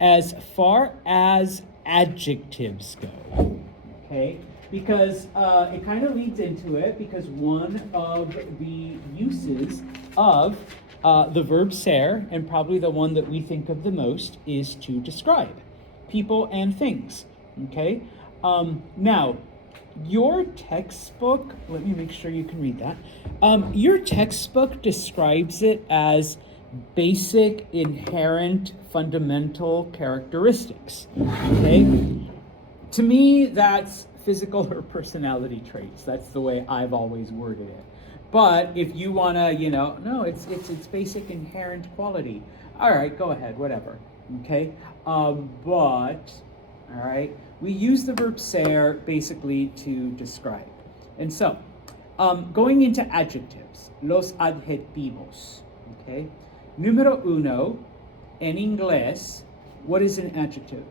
as far as adjectives go, okay? Because it kind of leads into it, because one of the uses of the verb ser, and probably the one that we think of the most, is to describe people and things, okay? Now, your textbook, let me make sure you can read that. Your textbook describes it as basic, inherent, fundamental characteristics, okay? To me, that's physical or personality traits. That's the way I've always worded it. But if you want to, no, it's basic, inherent quality. All right, go ahead, whatever, okay? All right, we use the verb ser basically to describe. And so, going into adjectives, los adjetivos, okay? Número uno, en inglés, what is an adjective?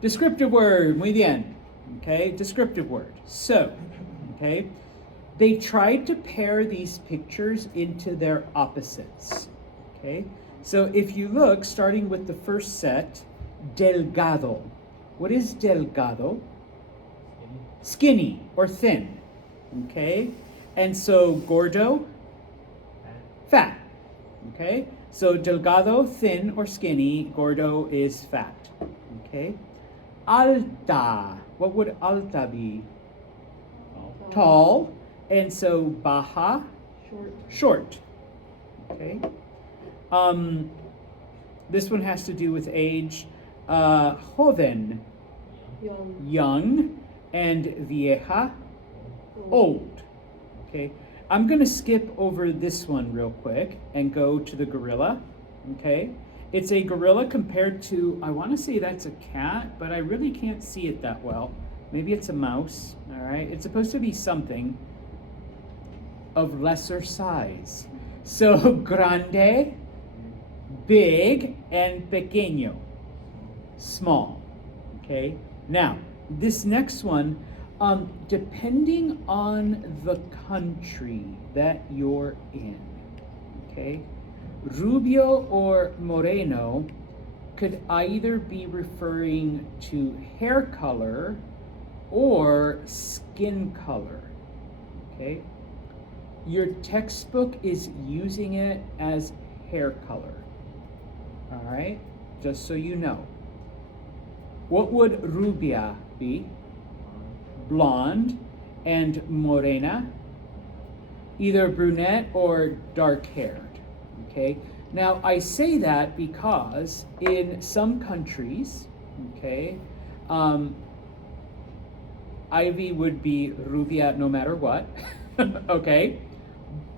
Descriptive word, muy bien, okay? Descriptive word. So, okay, they tried to pair these pictures into their opposites, okay? So if you look, starting with the first set, delgado. What is delgado? Skinny or thin, okay? And so gordo, fat, okay? So delgado, thin or skinny, gordo is fat, okay? Alta, what would alta be? Tall, and so baja, short, okay? This one has to do with age. Joven, young, and vieja, old, okay? I'm gonna skip over this one real quick and go to the gorilla, okay? It's a gorilla compared to, I wanna say that's a cat, but I really can't see it that well. Maybe it's a mouse, all right? It's supposed to be something of lesser size. So grande, big, and pequeño, small, okay? Now, this next one, depending on the country that you're in, okay? Rubio or moreno could either be referring to hair color or skin color, okay? Your textbook is using it as hair color, all right? Just so you know. What would rubia be? Blonde. And morena? Either brunette or dark-haired, okay? Now, I say that because in some countries, okay, Ivy would be rubia no matter what, okay?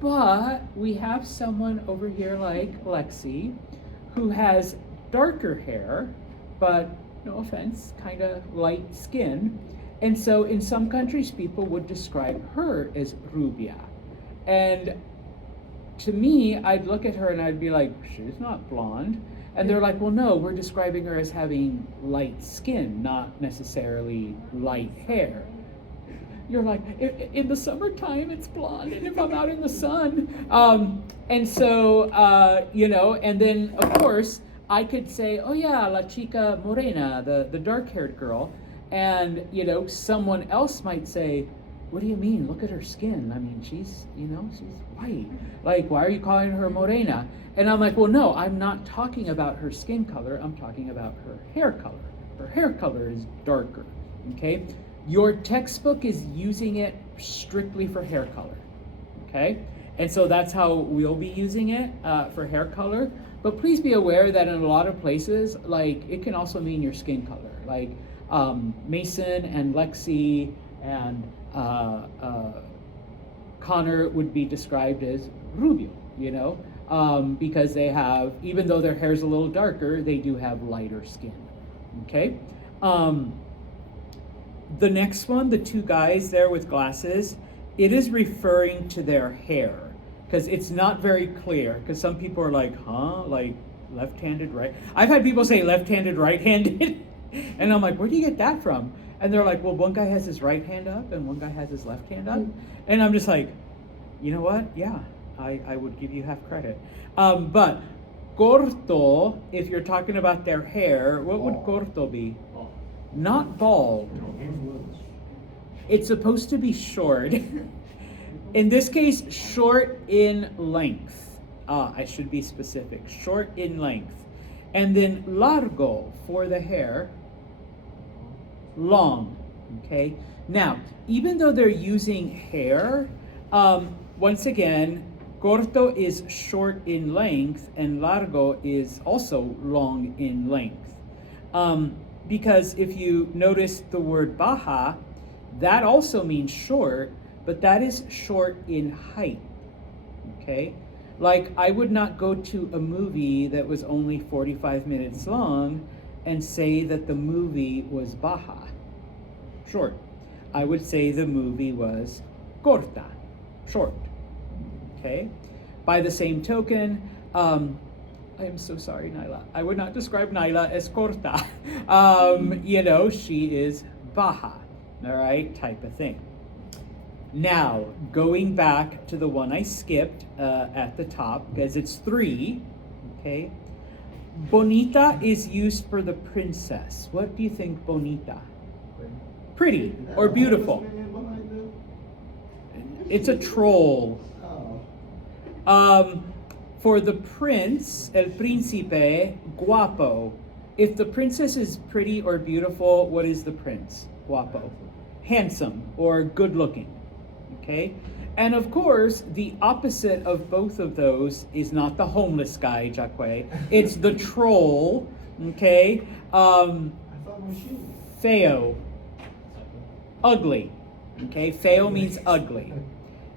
But we have someone over here like Lexi who has darker hair, but no offense, kind of light skin. And so in some countries, people would describe her as rubia. And to me, I'd look at her and I'd be like, she's not blonde. And they're like, well, no, we're describing her as having light skin, not necessarily light hair. You're like, in the summertime, it's blonde, and if I'm out in the sun. And so, and then, of course, I could say, oh yeah, la chica morena, the dark-haired girl. And, someone else might say, what do you mean? Look at her skin. I mean, she's white. Like, why are you calling her morena? And I'm like, well, no, I'm not talking about her skin color. I'm talking about her hair color. Her hair color is darker, okay? Your textbook is using it strictly for hair color, okay? And so that's how we'll be using it for hair color. But please be aware that in a lot of places, like, it can also mean your skin color. Like, Mason and Lexi and Connor would be described as rubio, because they have, even though their hair's a little darker, they do have lighter skin, okay? The next one, the two guys there with glasses, it is referring to their hair, because it's not very clear, because some people are like, huh, like left-handed, right? I've had people say left-handed, right-handed, and I'm like, where do you get that from? And they're like, well, one guy has his right hand up and one guy has his left hand up. And I'm just like, you know what? Yeah, I would give you half credit. But Corto, if you're talking about their hair, what would corto be? Not bald. It's supposed to be short. In this case, short in length. I should be specific. Short in length. And then largo for the hair. Long. Okay? Now, even though they're using hair, once again, corto is short in length and largo is also long in length. Because if you notice the word baja, that also means short, but that is short in height. Okay? Like, I would not go to a movie that was only 45 minutes long and say that the movie was baja, short. I would say the movie was corta, short. Okay? By the same token, I am so sorry, Naila. I would not describe Naila as corta. She is baja, all right, type of thing. Now, going back to the one I skipped at the top, because it's 3, okay? Bonita is used for the princess. What do you think, bonita? Pretty or beautiful. It's a troll. For the prince, el príncipe, guapo. If the princess is pretty or beautiful, what is the prince? Guapo. Handsome or good looking. Okay? And of course, the opposite of both of those is not the homeless guy, Jacque. It's the troll. Okay? Feo. Ugly. Okay? Feo means ugly.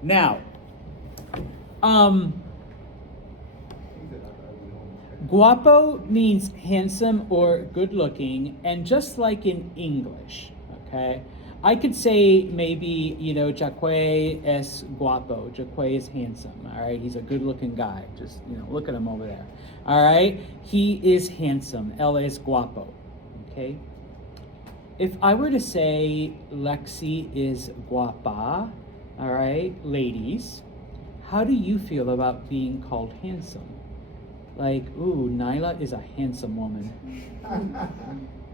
Now, guapo means handsome or good looking, and just like in English, okay? I could say maybe, Jacque es guapo. Jacque is handsome, all right? He's a good looking guy. Just, look at him over there, all right? He is handsome. Él es guapo, okay? If I were to say Lexi is guapa, all right, ladies, how do you feel about being called handsome? Like, ooh, Naila is a handsome woman.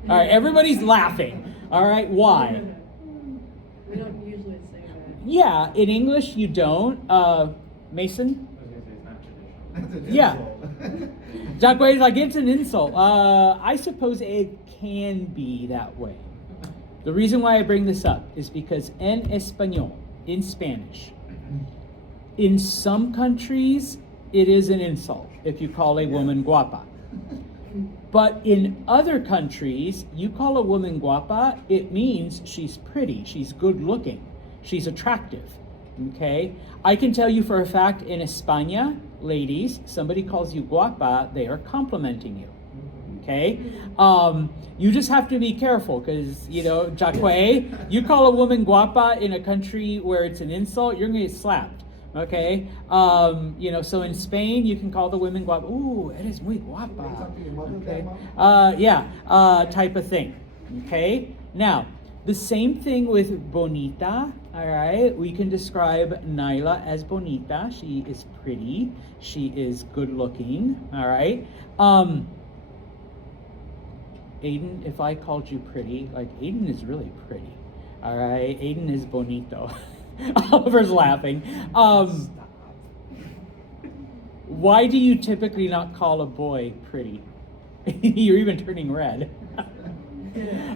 All right, everybody's laughing. All right, why? We don't usually say that. Yeah, in English you don't. Mason? I was going to say it's not traditional. Yeah. Jacque is like, it's an insult. I suppose it can be that way. The reason why I bring this up is because en español, in Spanish, in some countries, it is an insult if you call a woman guapa. But in other countries, you call a woman guapa, it means she's pretty, she's good looking, she's attractive, okay? I can tell you for a fact, in España, ladies, somebody calls you guapa, they are complimenting you, okay? You just have to be careful because, Jacque, you call a woman guapa in a country where it's an insult, you're gonna get slapped. Okay, so in Spain you can call the women guapa. Ooh, eres muy guapa. Okay, type of thing. Okay, now the same thing with bonita. All right, we can describe Naila as bonita. She is pretty. She is good looking. All right. Aiden, if I called you pretty, like Aiden is really pretty. All right, Aiden is bonito. Oliver's laughing. Why do you typically not call a boy pretty? You're even turning red.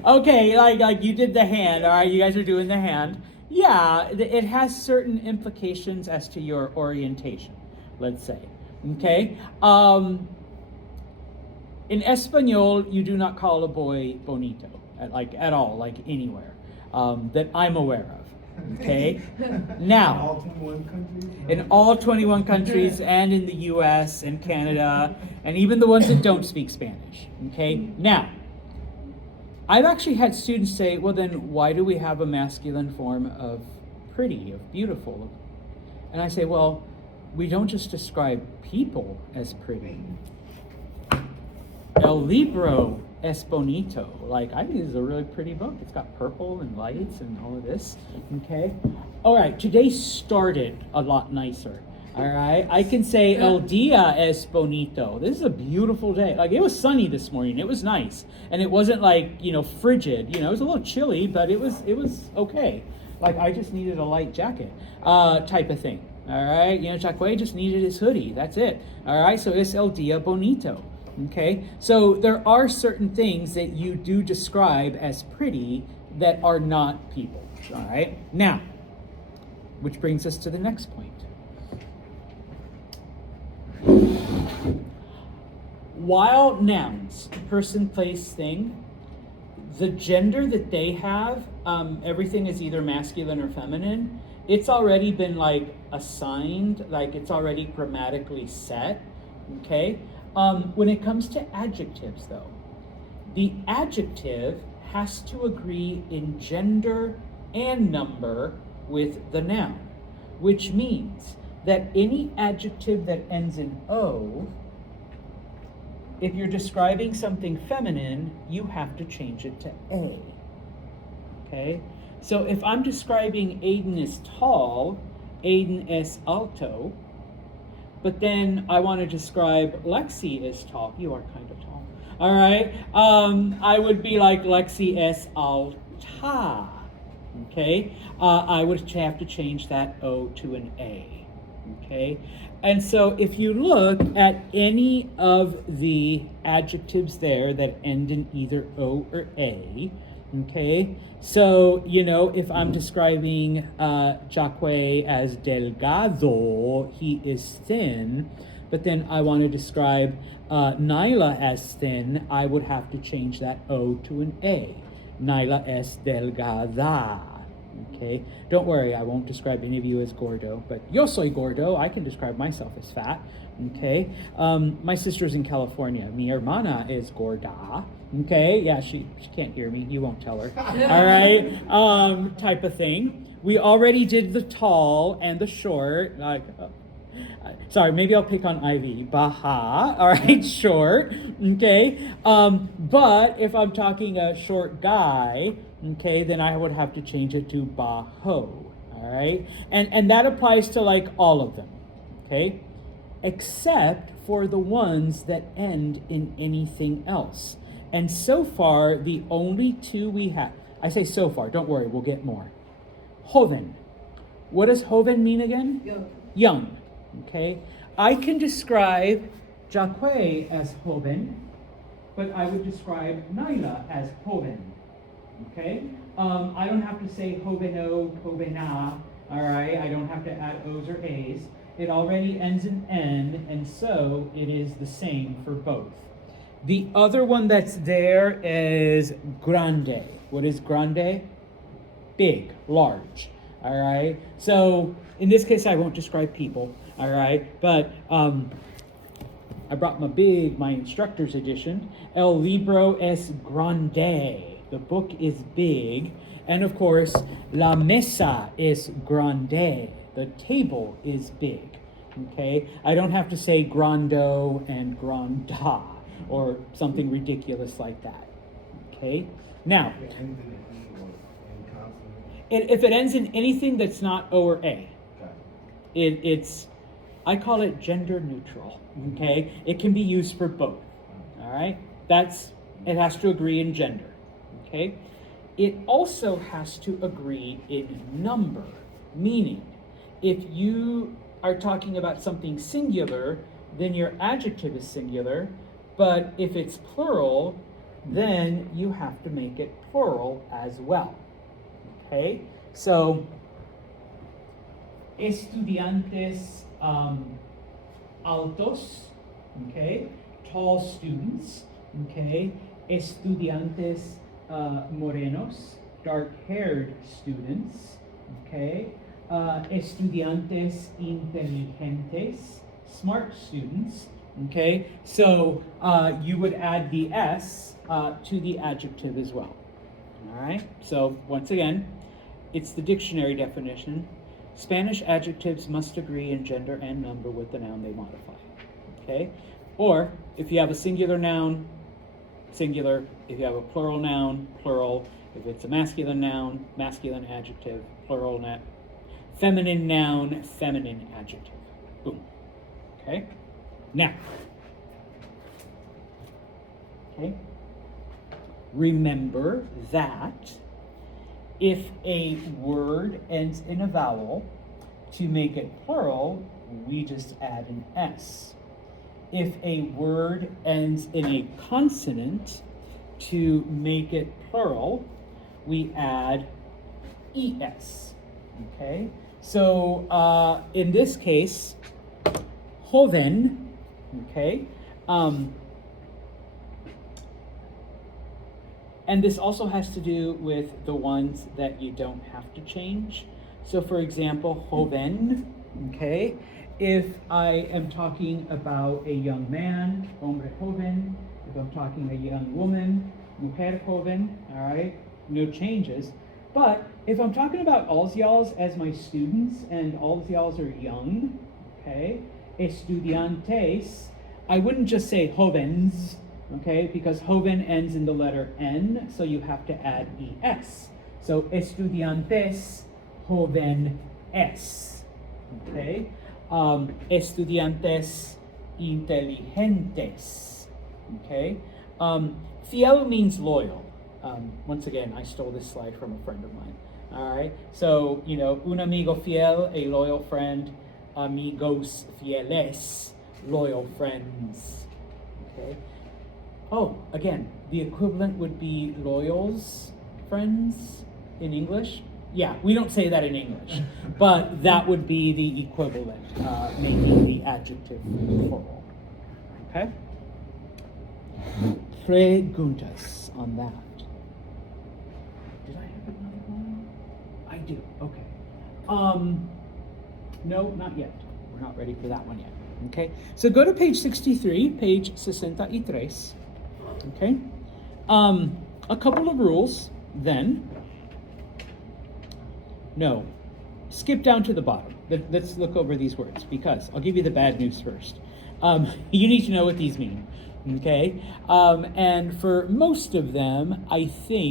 Okay, like you did the hand, all right? You guys are doing the hand. Yeah, it has certain implications as to your orientation, let's say. Okay? In Espanol, you do not call a boy bonito, at all, like anywhere, that I'm aware of. Okay, now, in all 21 countries and in the US and Canada, and even the ones that don't speak Spanish. Okay, now, I've actually had students say, well then, why do we have a masculine form of pretty, of beautiful? And I say, well, we don't just describe people as pretty. El libro es bonito. Like, I think this is a really pretty book. It's got purple and lights and all of this. Okay? All right, today started a lot nicer. All right. I can say el día es bonito. This is a beautiful day. Like it was sunny this morning. It was nice, and it wasn't like frigid. It was a little chilly, but it was okay. Like I just needed a light jacket, type of thing. All right. Jacque just needed his hoodie. That's it. All right. So es el día bonito. Okay. So there are certain things that you do describe as pretty that are not people. All right. Now, which brings us to the next point. While nouns, person, place, thing, the gender that they have, everything is either masculine or feminine. It's already been like assigned, like it's already grammatically set. Okay. When it comes to adjectives, though, the adjective has to agree in gender and number with the noun, which means that any adjective that ends in O, if you're describing something feminine, you have to change it to A. Okay? So if I'm describing Aiden is tall, Aiden es alto, but then I want to describe Lexi is tall. You are kind of tall. All right? I would be like Lexi es alta. Okay? I would have to change that O to an A. Okay, and so if you look at any of the adjectives there that end in either O or A, okay, so if I'm describing Jacque as delgado, he is thin, but then I want to describe Naila as thin, I would have to change that O to an A. Naila es delgada. Okay, don't worry, I won't describe any of you as gordo, but yo soy gordo, I can describe myself as fat. Okay, my sister's in California, mi hermana is gorda. Okay, yeah, she can't hear me, you won't tell her. All right, type of thing. We already did the tall and the short, like, sorry, maybe I'll pick on Ivy. Baha, all right, short, okay. But if I'm talking a short guy, okay, then I would have to change it to baho, all right? And that applies to like all of them, okay? Except for the ones that end in anything else. And so far, the only two we have, I say so far, don't worry, we'll get more. Joven. What does joven mean again? Young. Young, okay? I can describe Jacque as joven, but I would describe Naila as joven. Okay? I don't have to say joveno, jovena, all right? I don't have to add O's or A's. It already ends in N, and so it is the same for both. The other one that's there is grande. What is grande? Big, large, all right? So in this case, I won't describe people, all right? But I brought my instructor's edition. El libro es grande. The book is big, and of course, la mesa es grande. The table is big, okay? I don't have to say grando and granda or something ridiculous like that, okay? Now, if it ends in anything that's not O or A, it's, I call it gender neutral, okay? It can be used for both, all right? It has to agree in gender. Okay? It also has to agree in number, meaning if you are talking about something singular, then your adjective is singular, but if it's plural, then you have to make it plural as well. Okay? So, estudiantes altos, okay? Tall students, okay? Estudiantes morenos, dark-haired students, okay? Estudiantes inteligentes, smart students, okay? So you would add the S to the adjective as well, all right? So once again, it's the dictionary definition. Spanish adjectives must agree in gender and number with the noun they modify, okay? Or if you have a singular noun, singular. If you have a plural noun, plural. If it's a masculine noun, masculine adjective, plural feminine noun, feminine adjective. Boom. Okay? Now, okay? Remember that if a word ends in a vowel, to make it plural, we just add an S. If a word ends in a consonant, to make it plural, we add ES. Okay? So in this case, joven, okay? And this also has to do with the ones that you don't have to change. So for example, joven, okay? If I am talking about a young man, hombre joven. If I'm talking a young woman, mujer joven, all right? No changes. But if I'm talking about alls y'alls as my students and alls y'alls are young, okay? Estudiantes, I wouldn't just say jóvenes, okay? Because joven ends in the letter N, so you have to add ES. So estudiantes jóvenes, okay? Estudiantes inteligentes, okay? Fiel means loyal. Once again, I stole this slide from a friend of mine. All right, so you know, un amigo fiel, a loyal friend. Amigos fieles, loyal friends. Okay. Oh, again, the equivalent would be loyals, friends, in English. Yeah, we don't say that in English, but that would be the equivalent, making the adjective plural. Okay. Preguntas on that. Did I have another one? I do. Okay. No, not yet. We're not ready for that one yet. Okay. So go to page 63, page 63. Okay. A couple of rules then. No. Skip down to the bottom. Let's look over these words because I'll give you the bad news first. You need to know what these mean. Okay. And for most of them, I think